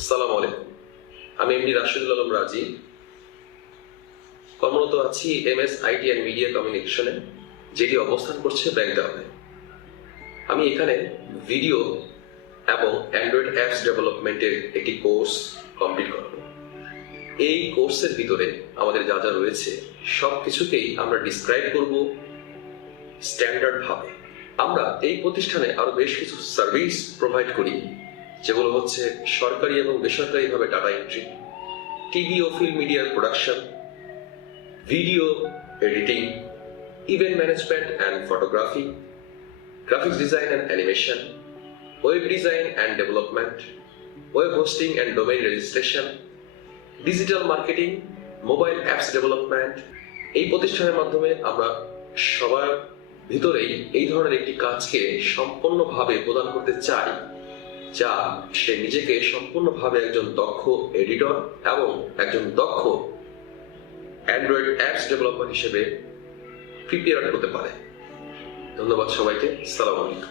আসসালামু আলাইকুম। আমি এমডি রাশিদুল আলম রাজি, কর্মরত আছি এমএস আইটি অ্যান্ড মিডিয়া কমিউনিকেশনে, যেটি অবস্থান করছে ব্যাংকটাউনে। আমি এখানে ভিডিও এবং অ্যান্ড্রয়েড অ্যাপস ডেভেলপমেন্টের একটি কোর্স কমপ্লিট করব। এই কোর্সের ভিতরে আমাদের যা যা রয়েছে সব কিছুকেই আমরা ডিসক্রাইব করব স্ট্যান্ডার্ড ভাবে। আমরা এই প্রতিষ্ঠানে আরো বেশ কিছু সার্ভিস প্রোভাইড করি, যেগুলো হচ্ছে সরকারি এবং বেসরকারিভাবে ডাটা এন্ট্রি, টিভি ও ফিল্ম মিডিয়ার production, video editing, event management and photography, graphics design and animation, web design and development, web hosting and domain registration, digital marketing, mobile apps development. এই প্রতিষ্ঠানের মাধ্যমে আমরা সবার ভিতরেই এই ধরনের একটি কাজকে সম্পূর্ণভাবে প্রদান করতে চাই, যা সে নিজেকে সম্পূর্ণভাবে একজন দক্ষ এডিটর এবং একজন দক্ষ অ্যান্ড্রয়েড অ্যাপস ডেভেলপার হিসেবে প্রিপেয়ার করতে পারে। ধন্যবাদ সবাইকে। আসসালামু আলাইকুম।